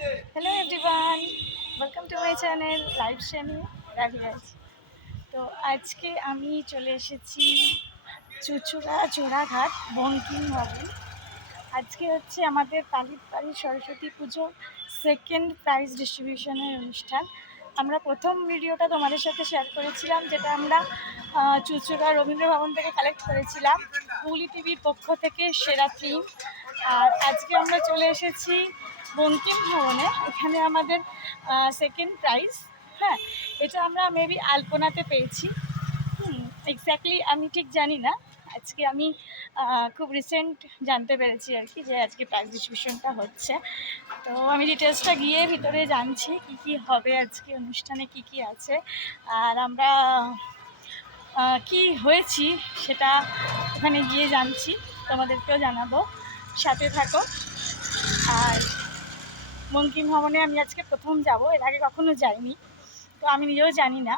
Hello everyone, welcome to my channel live শ্রেণী রাভিরাজ। তো আজকে আমি চলে এসেছি চুচুড়া জোড়াঘাট বঙ্কিম ভবন। আজকে হচ্ছে আমাদের পালিত সরস্বতী পুজো সেকেন্ড প্রাইজ ডিস্ট্রিবিউশনের অনুষ্ঠান। আমরা প্রথম ভিডিওটা তোমাদের সাথে শেয়ার করেছিলাম, যেটা আমরা চুচুড়া রবীন্দ্র ভবন থেকে কালেক্ট করেছিলাম, হুগলি টিভির পক্ষ থেকে সেরা থিম। আর আজকে আমরা চলে এসেছি বঙ্কিম ভবনে, এখানে আমাদের সেকেন্ড প্রাইজ। হ্যাঁ, এটা আমরা মেবি আলপনাতে পেয়েছি। এক্স্যাক্টলি আমি ঠিক জানি না। আজকে আমি খুব রিসেন্ট জানতে পেরেছি আর কি, যে আজকে প্রাইজ ডিস্ট্রিবিউশনটা হচ্ছে। তো আমি ডিটেলসটা গিয়ে ভিতরে জানছি কি কি হবে আজকে অনুষ্ঠানে, কি কি আছে, আর আমরা কি হয়েছি সেটা ওখানে গিয়ে জানছি, তোমাদেরকেও জানাবো, সাথে থাকো। আর বঙ্কিম ভবনে আমি আজকে প্রথম যাব, এর আগে কখনো যাইনি, তো আমি নিজেও জানি না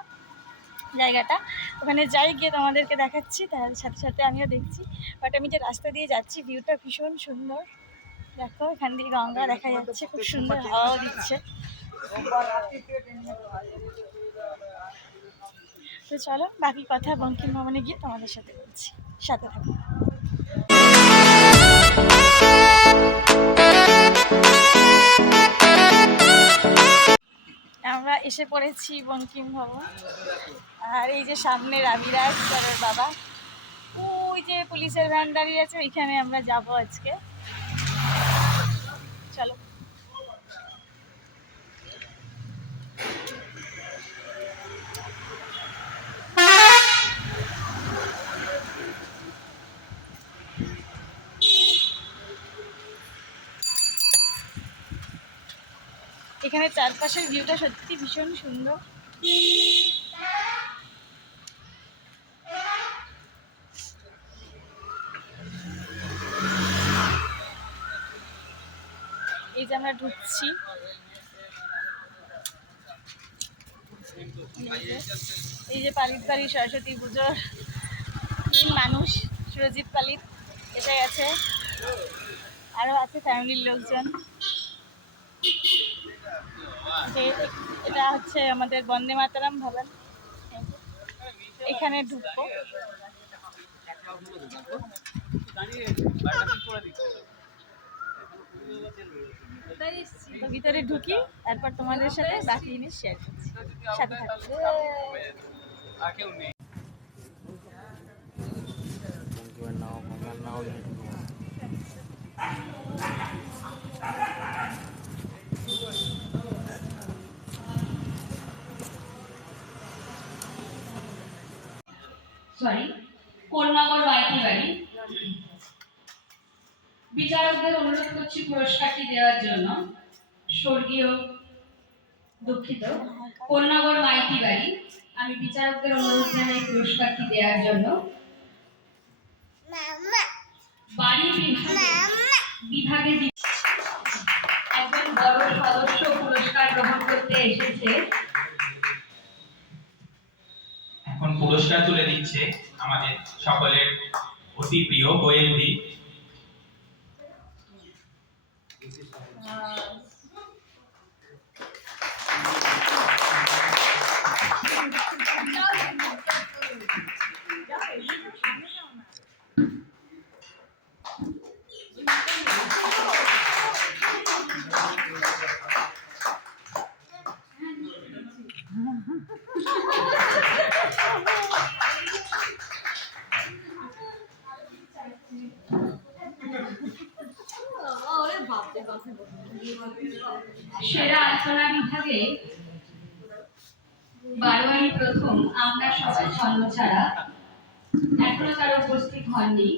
জায়গাটা। ওখানে যাই, গিয়ে তোমাদেরকে দেখাচ্ছি, তার সাথে সাথে আমিও দেখছি। বাট আমি যে রাস্তা দিয়ে যাচ্ছি, ভিউটা ভীষণ সুন্দর। দেখো, এখান দিয়ে গঙ্গা দেখা যাচ্ছে, খুব সুন্দর হাওয়াও দিচ্ছে। তো চলো, বাকি কথা বঙ্কিম ভবনে গিয়ে তোমাদের সাথে বলছি, সাথে থাকো। আমরা এসে পড়েছি বঙ্কিম ভবন। আর এই যে সামনে রাভিরাজ স্যারের বাবা, ওই যে পুলিশের ভ্যান দাঁড়িয়ে আছে, ওইখানে আমরা যাব আজকে। চলো। এখানে চারপাশের ভিউটা সত্যি ভীষণ সুন্দর। এই যে আমরা ঢুকছি, এই যে পালিত বাড়ি সরস্বতী পুজোর মানুষ সুরজিৎ পালিত এসে গেছে, আরও আছে ফ্যামিলির লোকজন। এটা হচ্ছে আমাদের বন্দে মাতরম ভবন, এখানে ঢুকবো। ভিতরে ঢুকি, তারপর তোমাদের সাথে বাকি জিনিস শেয়ার করছি, সাথে থাকবে। কোন্নগর মাইতি বাড়ি। বিচারকদের অনুরোধ করছি পুরস্কারটি দেওয়ার জন্য। স্বর্গীয় দুঃখিত, কোন্নগর মাইতি বাড়ি, আমি বিচারকদের অনুরোধ জানাই পুরস্কারটি দেওয়ার জন্য। বাড়ি বিভাগে একজন বড় সদস্য পুরস্কার গ্রহণ করতে এসেছে। এখন পুরস্কার তুলে দিচ্ছে আমাদের সকলের অতি প্রিয় গোয়েন্দি। সেরা আলোচনা বিভাগে বারোয়ারি প্রথম আমরা সবাই ছন্ন ছাড়া এখনো তারা উপস্থিত হননি।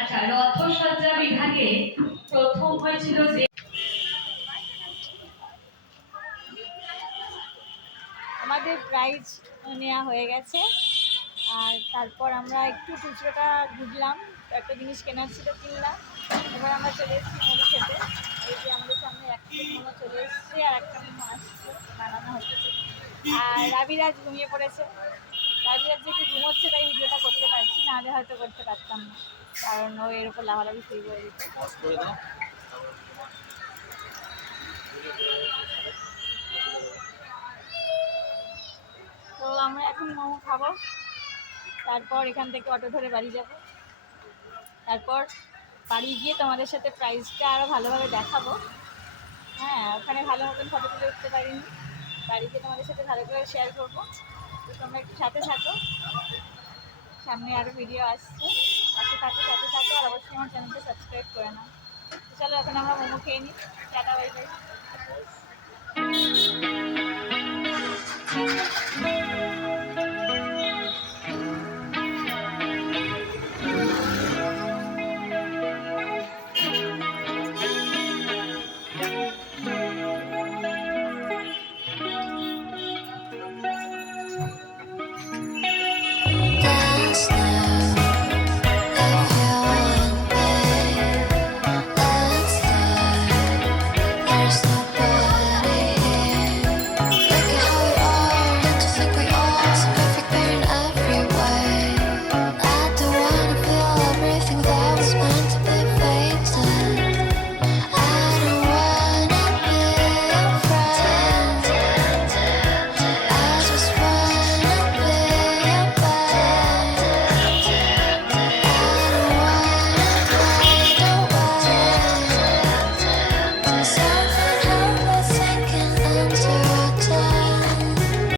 আচ্ছা, রথসজ্জা বিভাগে প্রথম হয়েছিল আমাদের প্রাইজ নেওয়া হয়ে গেছে। আর তারপর আমরা একটু চুচড়োটা ঘুরলাম, একটা জিনিস কেনার ছিল, কিনলাম। এবার আমরা চলে এসেছি মোমো খেতে। এই যে আমাদের সামনে এক প্লেট মোমো চলে এসছে, আর একটা মোমো আসছে, বানানো হচ্ছে। আর রাভিরাজ ঘুমিয়ে পড়েছে, রাবিয়া যেহেতু ঘুমোচ্ছে তাই ভিডিওটা করতে পারছি, নাহলে হয়তো করতে পারতাম না, কারণ ও এর উপর লাভালাভি শুরু করে দিত। তো আমরা এখন মোমো খাবো, তারপর এখান থেকে অটো ধরে বাড়ি যাব। তারপর বাড়ি গিয়ে তোমাদের সাথে প্রাইসটা আরও ভালোভাবে দেখাবো। হ্যাঁ, ওখানে ভালো মতন ফটো তুলে উঠতে পারিনি, বাড়িতে তোমাদের সাথে ভালো করে শেয়ার করবো। তো তোমরা একটু সাথে থাকো, সামনে আরও ভিডিও আসছে, সাথে থাকো আর অবশ্যই আমার চ্যানেলটা সাবস্ক্রাইব করে নাও। তো চলো এখন আমরা মোমো খেয়ে নিই। Tata, bye bye.